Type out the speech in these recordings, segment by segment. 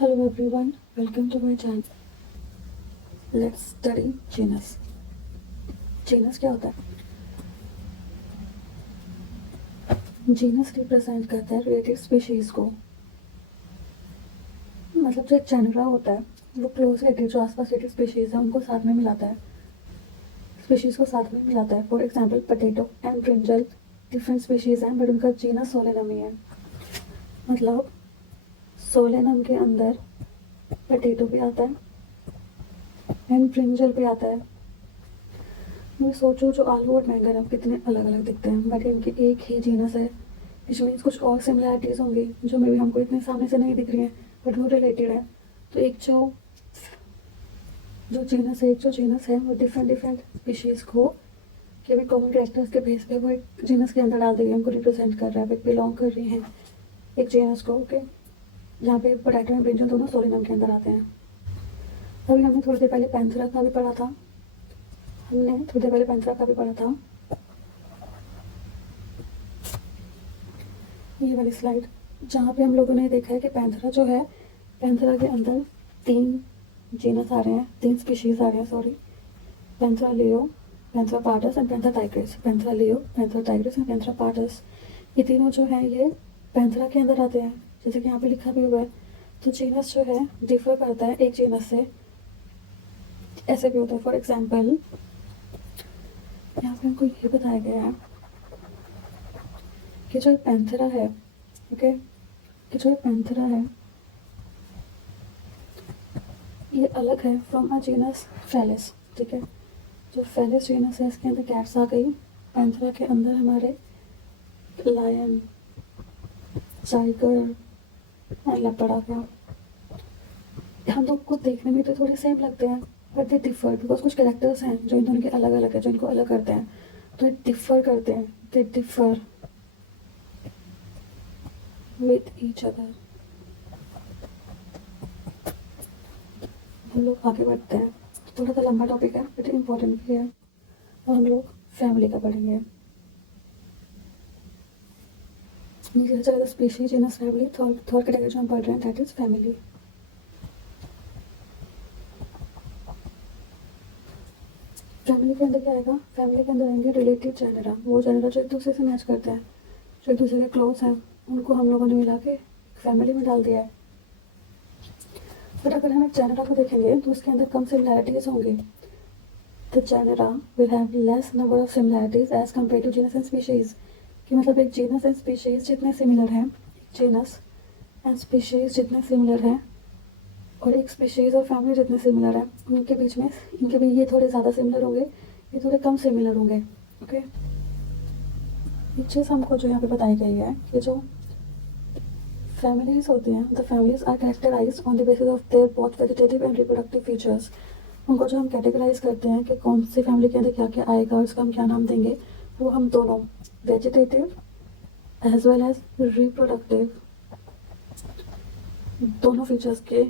Hello everyone, welcome to my channel. Let's study genus. Genus क्या होता है? Genus represent करता है रिलेटेड स्पीशीज को। मतलब जो एक जेनरा होता है वो क्लोज रिलेटेड जो आसपास रिलेटेड स्पीशीज है उनको साथ में मिलाता है, स्पीशीज को साथ में मिलाता है। For example potato and brinjal different species हैं बट उनका जीनस सोलेनम ही है। मतलब सोलेनम के अंदर पोटैटो भी आता है एंड ब्रिंजल भी आता है। मैं सोचो जो आलू और बैंगन अब कितने अलग अलग दिखते हैं बट इनके एक ही जीनस है। विच मीन्स कुछ और सिमिलैरिटीज़ होंगी जो मे बी हमको इतने सामने से नहीं दिख रही हैं बट वो रिलेटेड है। तो एक जो जीनस है वो डिफरेंट स्पीशीज़ को के भी कॉमन कैरेक्टर्स के बेस पे वो एक जीनस के अंदर डाल देगी, हमको रिप्रेजेंट कर रहा है, वो बिलोंग कर रही हैं एक जीनस को। ओके, जहाँ पे पोटैटो एंड ब्रिंजल दोनों सोलेनम के अंदर आते हैं। अभी हमने थोड़ी देर पहले पैंथेरा का भी पढ़ा था। ये वाली स्लाइड जहाँ पे हम लोगों ने देखा है कि पैंथेरा जो है, पैंथेरा के अंदर तीन जीनस आ रहे हैं, तीन स्पीशीज आ रहे हैं, sorry, Panthera leo, Panthera parts and Panthera Tigris. Panthera leo, Panthera Tigris and Panthera parts, ये तीनों जो हैं ये पैंथेरा के अंदर आते हैं, जैसे कि यहाँ पे लिखा भी हुआ है। तो जीनस जो है डिफर करता है एक जीनस से, ऐसे भी होता है। फॉर एग्जाम्पल यहाँ पे हमको ये बताया गया है कि जो पैंथेरा है, ओके, कि जो पैंथेरा है ये अलग है फ्रॉम अ जीनस फेलिस। ठीक है, जो फेलिस जीनस है इसके अंदर कैट्स आ गई, पैंथेरा के अंदर हमारे लायन, टाइगर एंड लेपर्ड आ गया। हम लोग को देखने में तो थोड़े सेम लगते हैं बट दे डिफर बिकॉज कुछ कैरेक्टर्स हैं जो इन दोनों के अलग अलग है, जो इनको अलग करते हैं, तो डिफर करते हैं, they differ with each other. हम लोग आगे बढ़ते हैं, थोड़ा सा लंबा टॉपिक है बट इम्पोर्टेंट भी है, और हम लोग फैमिली का पढ़ेंगे। नीचे चलेगा species in family, third category जो हम पढ़ रहे हैं दैट इज फैमिली। फैमिली के अंदर क्या आएगा? फैमिली के अंदर आएंगे रिलेटिव जेनरा, वो जेनरा जो एक दूसरे से मैच करते हैं, जो एक दूसरे के क्लोज हैं, उनको हम लोगों ने मिला के फैमिली में डाल दिया है। बट अगर हम एक जेनरा को देखेंगे तो उसके अंदर कम सिमिलैरिटीज होंगी। The genera will have less number of similarities as compare to genus and species. कि मतलब एक जीनस एंड स्पीशीज जितने सिमिलर हैं, जीनस एंड स्पीशीज जितने सिमिलर हैं और एक स्पीशीज और फैमिली जितने सिमिलर हैं, उनके बीच में इनके भी ये थोड़े ज़्यादा सिमिलर होंगे, ये थोड़े कम सिमिलर होंगे। ओके, एक चीज़ हमको जो यहाँ पे बताई गई है कि जो फैमिलीज होती हैं, the families are characterize on the basis of their both vegetative and reproductive features. उनको जो हम कैटेगराइज करते हैं कि कौन सी फैमिली के अंदर क्या क्या आएगा और उसका हम क्या नाम देंगे, वो हम दोनों vegetative as well as reproductive दोनों फीचर्स के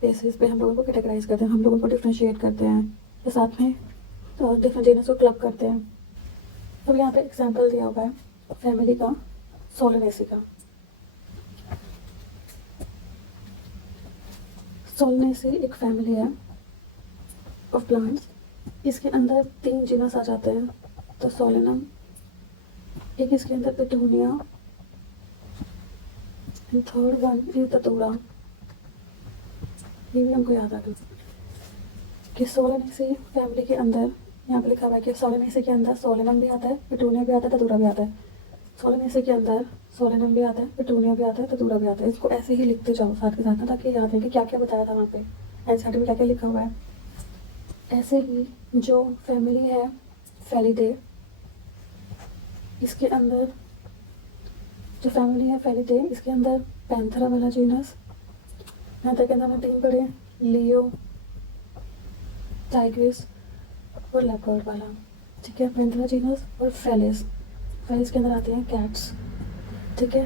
बेसिस पे हम लोगों को कैटेगराइज करते हैं, हम लोगों को डिफ्रेंशिएट करते हैं, तो साथ में डिफरेंट जीनस को क्लब करते हैं। अब यहाँ पे एग्जांपल दिया हुआ है फैमिली का, सोलेनेसी का। सोलेनेसी एक फैमिली है ऑफ प्लांट्स, इसके अंदर तीन जीनस आ जाते हैं, तो सोलेनम, एक इसके अंदर petunia and third one is दतूरा। ये भी हमको याद आ गया कि सोलेनेसी फैमिली के अंदर यहाँ पे लिखा हुआ है कि सोलेनेसी के अंदर सोलेनम भी आता है, पिटूनिया भी आता है, दतूरा भी आता है। सोलेनेसी के अंदर सोलेनम भी आता है, पिटूनिया भी आता है, दतूरा भी आता है। इसको ऐसे ही लिखते जाओ साथ के साथ ना, ताकि याद रहे कि क्या क्या बताया था वहाँ पे, एनसीईआरटी में क्या क्या लिखा हुआ है। ऐसे ही जो फैमिली है फेलिडे, इसके अंदर जो फैमिली है फेलिडे, इसके अंदर पैंथेरा वाला जीनस, यहाँ तक के अंदर हमने तीन पढ़े, लियो, टाइग्रिस और लेपर्ड वाला। ठीक है, पैंथेरा जीनस और फेलिस, फेलिस के अंदर आते हैं कैट्स। ठीक है,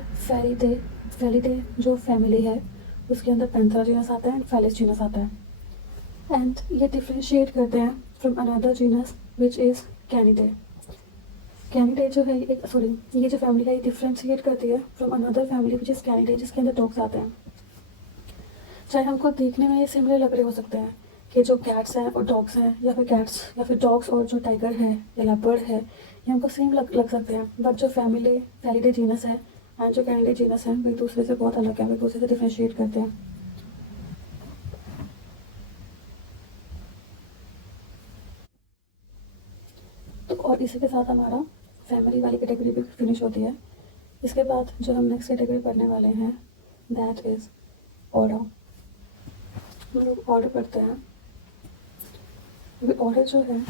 फेलिडे जो फैमिली है उसके अंदर पैंथेरा जीनस आता है एंड फेलिस जीनस आता है, एंड ये डिफ्रेंशिएट करते हैं from another genus which is Canidae. Canidae जो है एक, सॉरी, ये जो फैमिली है ये डिफ्रेंशिएट करती है from another family which is Canidae, जिसके अंदर डॉग्स आते हैं। चाहे हमको देखने में ये सिमिलर लग रहे हो सकते हैं कि जो कैट्स हैं और डॉग्स हैं, या फिर कैट्स या फिर डॉग्स और जो टाइगर है या लेपर्ड है, ये हमको सेम लग सकते हैं, बट जो फैमिली जीनस है एंड जो कैनिडे जीनस है वो एक दूसरे से बहुत अलग है, वो एक दूसरे से डिफ्रेंशिएट करते हैं। तो और इसी के साथ हमारा फैमिली वाली कैटेगरी भी फिनिश होती है। इसके बाद जो हम नेक्स्ट कैटेगरी पढ़ने वाले हैं दैट इज़ ऑर्डर। हम लोग ऑर्डर पढ़ते हैं। ऑर्डर जो है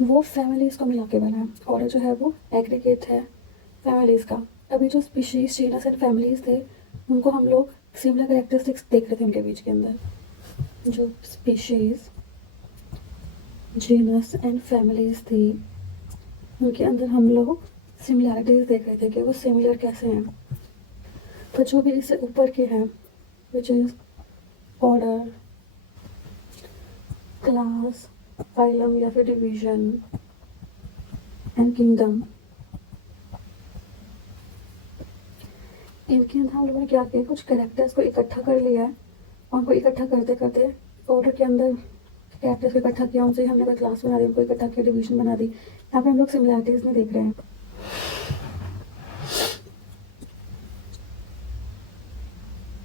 वो फैमिलीज़ को मिला के बना है। ऑर्डर जो है वो एग्रीगेट है फैमिलीज़ का। अभी जो स्पीशीज़ जीनस एंड फैमिलीज़ थे उनको हम लोग सिमिलर कैरेक्टरिस्टिक्स देख रहे थे उनके बीच के अंदर। जो स्पीशीज़ जीनस एंड फैमिलीज़ थी उनके अंदर हम लोग सिमिलैरिटीज़ देख रहे थे कि वो सिमिलर कैसे हैं। तो जो भी इससे ऊपर के हैं which is order, class, phylum या फिर डिवीजन एंड किंगडम, इनके अंदर हम लोगों ने क्या किया, कुछ कैरेक्टर्स को इकट्ठा कर लिया है। उनको इकट्ठा करते करते ऑर्डर के अंदर कैरेक्टर्स को इकट्ठा किया, उनसे हमने कोई क्लास बना दी, उनको इकट्ठा किया, डिवीजन बना दी। यहाँ पे हम लोग सिमिलैरिटीज़ नहीं देख रहे हैं।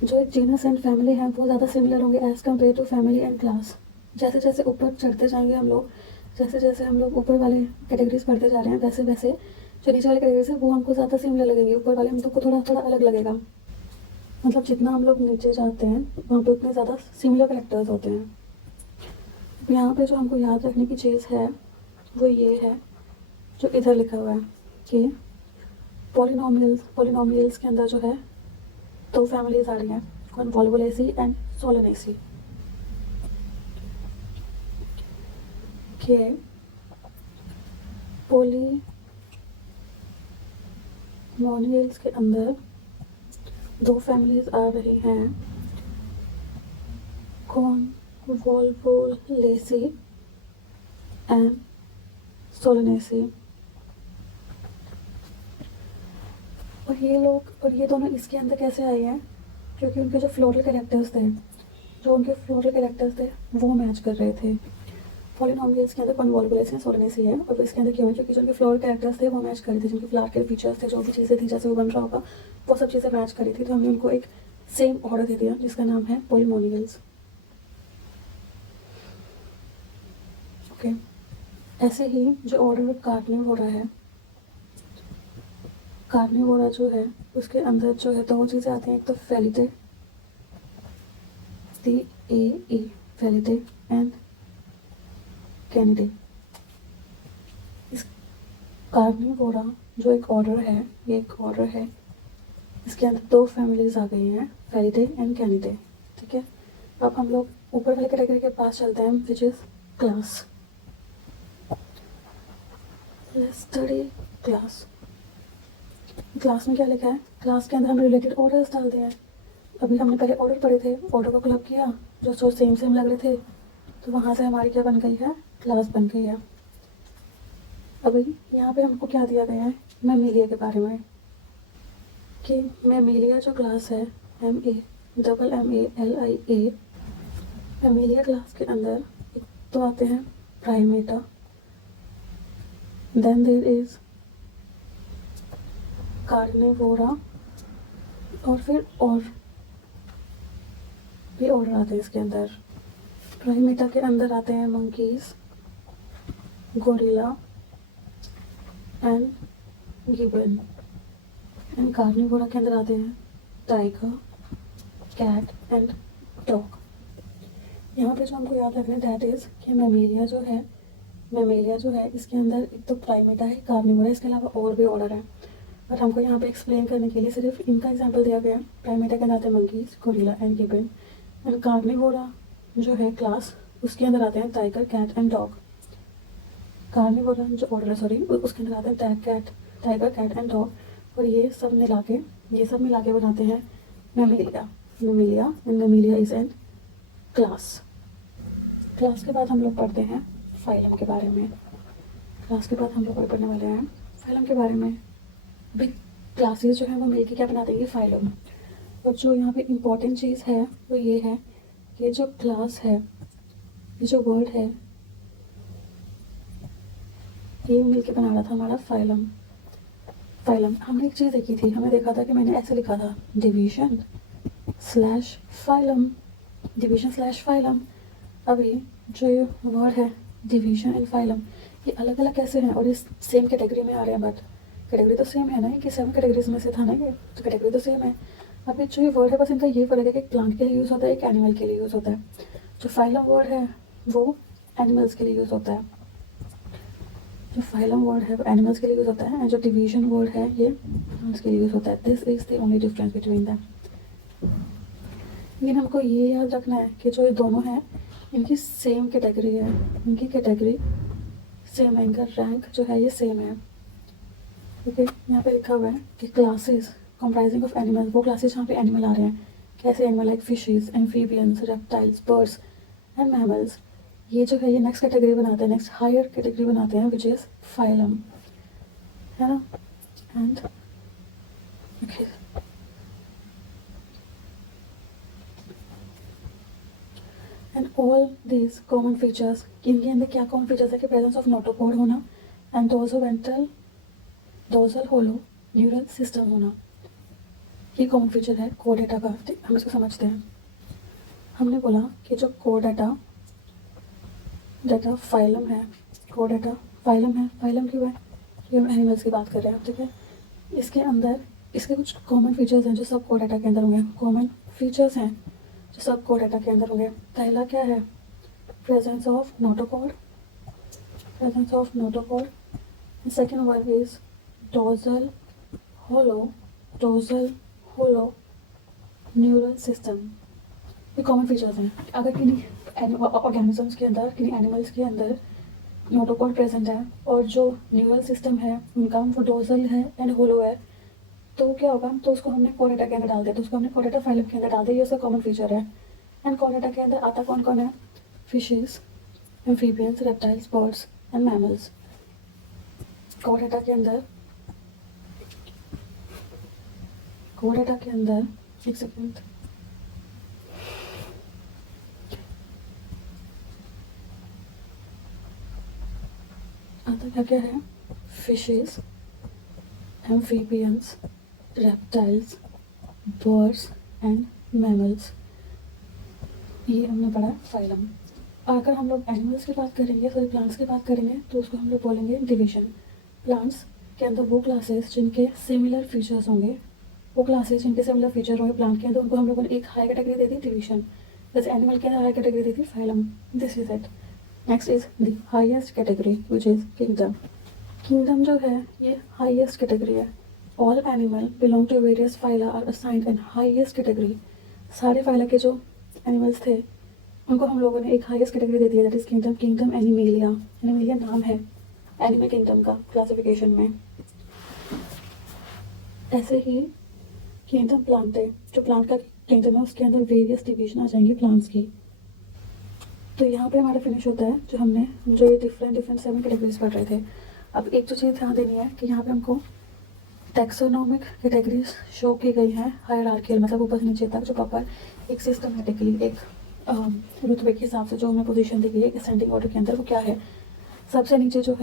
जो एक जीनस एंड फैमिली है वो ज़्यादा सिमिलर होंगे as compare to family and class. जैसे जैसे ऊपर चढ़ते जाएंगे हम लोग, जैसे जैसे हम लोग ऊपर वाले कैटेगरीज पढ़ते जा रहे हैं, वैसे वैसे जो नीचे वाले कैटेगरीज है वो हमको ज़्यादा सिमिलर लगेंगे, ऊपर वाले हम लोग को थोड़ा थोड़ा अलग लगेगा। मतलब जितना हम लोग नीचे जाते हैं वहाँ पे उतने ज़्यादा सिमिलर कैरेक्टर्स होते हैं। यहाँ पे जो हमको याद रखने की चीज़ है वो ये है जो इधर लिखा हुआ है कि पॉलिनोमियल्स के अंदर जो है दो फैमिलीज आ रही हैं, कॉन्वोल्वुलेसी एंड सोलेनेसी। के पॉलिनोमियल्स के अंदर दो फैमिलीज आ रही हैं, कॉन्वोल्वुलेसी एंड सोलेनेसी। और ये दोनों इसके अंदर कैसे आए हैं, क्योंकि उनके जो फ्लोरल कैरेक्टर्स थे वो मैच कर रहे थे। पॉलिनोमियल्स के अंदर कॉन्वोल्वुलेसी एंड सोलेनेसी है, और इसके अंदर क्यों है, क्योंकि जो उनके फ्लोरल कैरेक्टर्स थे वो मैच कर रहे थे, जिनके फ्लावर के फीचर्स थे, जो भी चीज़ें थी, जैसे वो बन रहा होगा वो सब चीज़ें मैच करी थी। तो हमने उनको एक सेम ऑर्डर दे दिया जिसका नाम है पॉलिनोमियल्स। ओके, ऐसे ही जो ऑर्डर कार्निवोरा है, कार्निवोरा जो है उसके अंदर जो है दो चीज़ें आती हैं, एक तो Felidae, CAE Felidae and Canidae. इस कार्निवोरा जो एक ऑर्डर है, ये एक ऑर्डर है, इसके अंदर दो फैमिलीज आ गई हैं, फेलिडे एंड कैनिडे। ठीक है, अब हम लोग ऊपर वाले कैटेगरी के पास चलते हैं which is class. Let's study class. Class में क्या लिखा है, क्लास के अंदर हम रिलेटेड ऑर्डर्स डालते हैं। अभी हमने पहले ऑर्डर पढ़े थे, ऑर्डर को क्लब किया, जो सेम लग रहे थे, तो वहाँ से हमारी क्या बन गई है, क्लास बन गई है। अभी यहाँ पे हमको क्या दिया गया है, मैमिलिया के बारे में, कि मैमिलिया जो क्लास है MAMALIA, मैमिलिया क्लास के अंदर एक तो आते हैं primata, then there is carnivora, और फिर और भी ऑर्डर आते हैं इसके अंदर। प्राइमेटा के अंदर आते हैं monkeys, gorilla and gibbon, and Carnivora के अंदर आते हैं टाइगर, कैट एंड डॉग। यहाँ पे जो हमको याद रखना है दैट इज़ कि मैमेलिया जो है इसके अंदर एक तो प्राइमेटा है, कार्निवोरा, इसके अलावा और भी ऑर्डर है, बट हमको यहाँ पे एक्सप्लेन करने के लिए सिर्फ इनका एग्जांपल दिया गया है। प्राइमेटा के अंदर आते हैं monkeys, gorilla and gibbon, and carnivora जो है क्लास उसके अंदर आते हैं tiger, cat and dog. Carnivora जो ऑर्डर है सॉरी, उसके अंदर आते हैं टाइगर, कैट एंड डॉग, और ये सब मिला के बनाते हैं Mammalia and Mammalia is an class. Class के बाद हम लोग पढ़ते हैं फाइलम के बारे में। क्लास के बाद हम लोग पढ़ने वाले हैं फाइलम के बारे में। बिग क्लासेस जो है वो मिलकर क्या बना देंगे, फाइलम। और जो यहाँ पे इम्पोर्टेंट चीज़ है वो ये है कि जो क्लास है, ये जो वर्ड है, ये मिलके बना रहा था हमारा फाइलम। फाइलम हमने एक चीज़ देखी थी, हमें देखा था कि मैंने ऐसे लिखा था division slash phylum, division slash phylum. अभी जो ये वर्ड है डिवीजन एंड फाइलम, ये अलग अलग कैसे हैं और इस सेम कैटेगरी में आ रहे हैं, बट कैटेगरी तो सेम है ना, कि 7 कैटेगरीज में से था ना ये, तो कैटेगरी तो सेम है। अभी जो ये वर्ड है बस इनका ये फ़र्क है कि एक प्लांट के लिए यूज़ होता है, एक एनिमल के लिए यूज़ होता है। जो फाइलम वर्ड है वो एनिमल्स के लिए यूज़ होता है, जो फाइलम वर्ड है वो एनिमल्स के लिए यूज़ होता है, एंड जो डिवीजन वर्ड है ये प्लांट्स के लिए यूज़ होता है। This is the only difference between them. लेकिन हमको ये याद रखना है कि जो ये दोनों हैं इनकी सेम कैटेगरी है, इनकी कैटेगरी सेम है, इनका रैंक जो है ये सेम है। ओके, यहाँ पे लिखा हुआ है कि क्लासेस कंप्राइजिंग ऑफ एनिमल्स, वो क्लासेस जहाँ पे एनिमल आ रहे हैं, कैसे animal like fishes, amphibians, reptiles, birds and mammals, ये जो है ये नेक्स्ट कैटेगरी बनाते हैं, नेक्स्ट हायर कैटेगरी बनाते हैं, विच इज़ फाइलम, है ना। And okay, and all these common features, इनके अंदर क्या कॉमन फीचर्स है कि प्रेजेंस ऑफ नोटोकॉर्ड होना and dorsal hollow neural system होना, ये कॉमन फीचर है कोर डाटा का। हम इसको समझते हैं। हमने बोला कि जो कोर डाटा फाइलम है, कोर डाटा फाइलम है, फाइलम क्यों है, ये हम एनिमल्स की बात कर रहे हैं, ठीक है। इसके अंदर इसके कुछ कॉमन फीचर्स हैं जो सब कोर डाटा के अंदर होंगे, कॉमन फीचर्स हैं जो सब कोर डाटा के अंदर होंगे। पहला क्या है, presence of notochord, presence of notochord. Second one is dorsal hollow neural system, ये कॉमन फीचर्स हैं। अगर किन्हीं ऑर्गेनिजम्स के अंदर, किन्हीं एनिमल्स के अंदर नोटोकॉर्ड प्रेजेंट है और जो न्यूरल सिस्टम है उनका वो डोर्सल है एंड होलो है, तो क्या होगा, तो उसको हमने कोर डाटा के अंदर डाल दिया, तो उसको हमने कोर डाटा फाइलम के अंदर डाल दिया, ये उसका कॉमन फीचर है। एंड कोर डाटा के अंदर आता कौन कौन है, fishes, amphibians, reptiles, birds and mammals. Core data के अंदर एक सेकेंड, आता क्या क्या है, fishes, amphibians, reptiles, birds and mammals, ये हमने पढ़ा फाइलम। अगर हम लोग एनिमल्स की बात करेंगे, सॉरी प्लांट्स की बात करेंगे, तो उसको हम लोग बोलेंगे डिवीजन। प्लांट्स के अंदर वो क्लासेस जिनके सिमिलर फीचर्स होंगे, वो क्लासेस जिनके सिमिलर फीचर होंगे प्लांट के अंदर, उनको हम लोगों ने एक हाई कैटेगरी दे दी डिवीजन, जैसे एनिमल के अंदर हाई कैटेगरी दी थी phylum. This is it. Next is the highest category which is kingdom. Kingdom जो है ये हाईएस्ट कैटेगरी है। All animal belong to various phyla are assigned in highest category. सारे फाइला के जो एनिमल्स थे उनको हम लोगों ने एक हाईएस्ट कैटेगरी दे दिया, that is kingdom. Kingdom animalia, animalia नाम है एनिमल किंगडम का क्लासिफिकेशन में। ऐसे ही किंगडम प्लांट है, जो प्लांट का किंगडम है उसके अंदर वेरियस डिवीजन आ जाएंगी प्लांट्स की। तो यहाँ पे हमारा फिनिश होता है जो ये डिफरेंट 7 कैटेगरीज पढ़ रहे थे। अब एक जो चीज़ ध्यान देनी है कि यहाँ पे हमको टैक्सोनॉमिक कैटेगरीज शो की गई हैं, हायरार्कियल, मतलब ऊपर से नीचे तक, जो प्रॉपर एक सिस्टमेटिकली एक रुतबे के हिसाब से जो हमें पोजीशन दी गई है असेंडिंग ऑर्डर के अंदर, वो क्या है। सबसे नीचे जो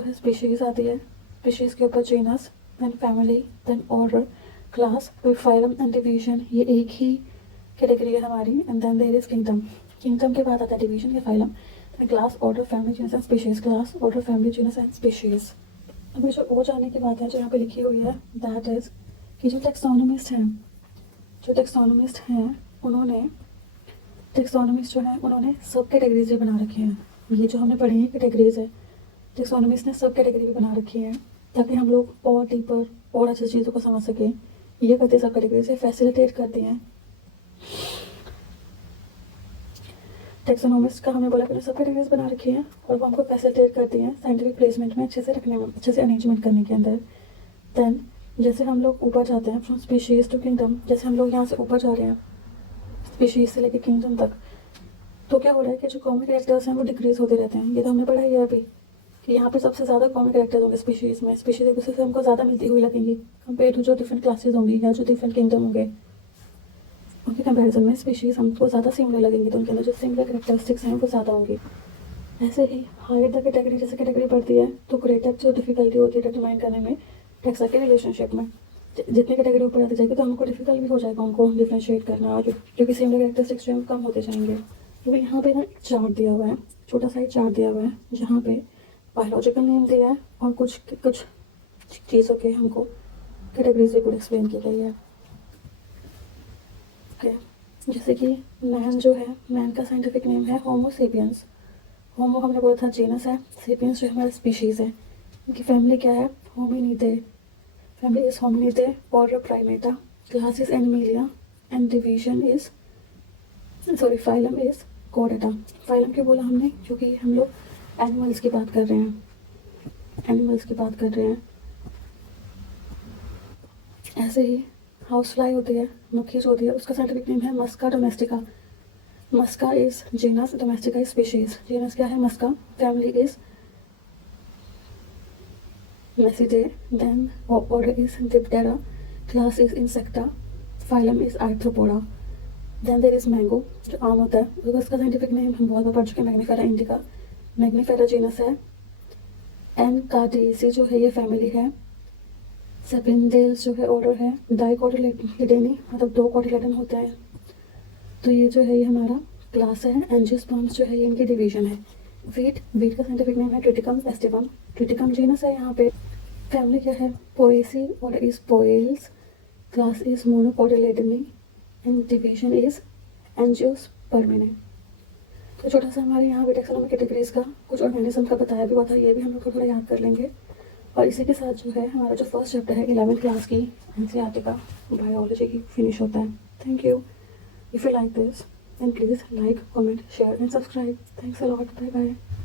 है स्पीशीज़ आती है, स्पीशीज़ के ऊपर genus, then family, then order, class, फिर फाइलम एंड डिवीजन, ये एक ही कैटेगरी है हमारी। And then there is kingdom. Kingdom के बाद आता है डिवीजन या phylum, class, order, family, genus and species, class, order, family, genus and species. अभी जो और जानने की बात है जो यहाँ पे लिखी हुई है, दैट इज़ कि जो टेक्सोनोमिस्ट हैं उन्होंने सब कैटेगरीज भी बना रखे हैं। ये जो हमने पढ़ी है कैटेगरीज है, टेक्सोनोमिस्ट ने सब कैटेगरी भी बना रखी है ताकि हम लोग और डीपर और अच्छी चीज़ों को समझ सकें। ये करते सब कैटेगरी से फैसिलिटेट करते हैं। टेक्सोनोमिस्ट का हमने बोला कि सब कैटेगरीज बना रखी हैं और वो हमको फैसिलिटेट करती हैं साइंटिफिक प्लेसमेंट में अच्छे से रखने में, अच्छे से अरेंजमेंट करने के अंदर। देन जैसे हम लोग ऊपर जाते हैं फ्रॉम स्पीशीज़ टू किंगडम, जैसे हम लोग यहाँ से ऊपर जा रहे हैं स्पीशीज़ से लेकर किंगडम तक, तो क्या हो रहा है कि जो कॉमन कैरेक्टर्स हैं वो डिक्रीज होते रहते हैं। ये तो हमने पढ़ा ही है अभी कि यहाँ पे सबसे ज़्यादा कॉमन कैरेक्टर्स होंगे स्पीशीज़ में। स्पीशीज़ एक दूसरे से हमको ज़्यादा मिलती हुई लगेंगी कंपेयर टू जो डिफरेंट क्लासेज होंगी या जो डिफरेंट किंगडम होंगे, उनके कंपैरिजन में स्पीशीज़ हमको ज़्यादा सिमिलर लगेंगी, तो उनके अंदर जो सिमिलर कैरेक्टरिस्टिक्स हैं वो ज़्यादा होंगी। ऐसे ही हायर द कैटेगरी, जैसे कैटेगरी बढ़ती है तो ग्रेटर जो डिफिकल्टी होती है डिटरमाइन करने में टैक्सा के रिलेशनशिप में। जितनी कैटेगरी ऊपर आती जाएगी तो हमको डिफिकल्ट भी हो जाएगा उनको डिफ्रेंशिएट करना, क्योंकि सिमिलर कैरेक्टरिस्टिक्स जो हैं कम होते जाएंगे। तो यहाँ पे ना एक चार्ट दिया हुआ है, छोटा सा एक चार्ट दिया हुआ है जहाँ पे बायोलॉजिकल नेम दिया है और कुछ कुछ चीज़ों के हमको कैटेगरीज भी कुछ एक्सप्लेन की गई है। ओके, जैसे कि मैन जो है, मैन का साइंटिफिक नेम है होमो सेपियंस। होमो हमने बोला था जीनस है, सेपियंस जो हमारा स्पीशीज़ है। इनकी फैमिली क्या है, Hominidae. Family is Hominidae, order Primata, class is animalia and division is phylum is Chordata. Phylum क्यों बोला हमने, क्योंकि हम लोग एनिमल्स की बात कर रहे हैं, एनिमल्स की बात कर रहे हैं। ऐसे ही हाउस फ्लाई होती है, मक्खी जो होती है, उसका साइंटिफिक नेम है Musca domestica. Musca is genus, domestica is species. Genus क्या है, Musca. Family is Muscidae, then order is Diptera, class is Insecta, phylum is Arthropoda. Then there is mango, जो आम होता है, तो उसका साइंटिफिक नेम हम बहुत बार पढ़ चुके हैं, मैग्नीफेरा इंडिका। मैग्नीफेरा जीनस है। एन कार्डियेसी जो है ये फैमिली है। सेपिनडेल्स जो है ऑर्डर है। डाइकोटिलेडनी, मतलब 2 कोटिलेडन होते हैं, तो ये जो है ये हमारा क्लास है। एंजियोस्पर्म्स जो है ये इनकी डिवीजन है। वीट का साइंटिफिक नेम है ट्रिटिकम एस्टिवम। ट्रिटिकम जीनस है यहाँ पे। फैमिली क्या है, Poaceae, order is Poales, class is Monocotyledonae and division is Angiospermae. तो छोटा सा हमारे यहाँ पे टैक्सोनॉमी कैटेगरीज का कुछ ऑर्गेनिज्म का बताया भी हुआ था, ये भी हम लोग थोड़ा याद कर लेंगे। और इसी के साथ जो है हमारा जो फर्स्ट चैप्टर है 11th क्लास की एनसीईआरटी का बायोलॉजी की फिनिश होता है। Thank you. If you like this then please like, comment, share and subscribe. Thanks a lot. Bye bye.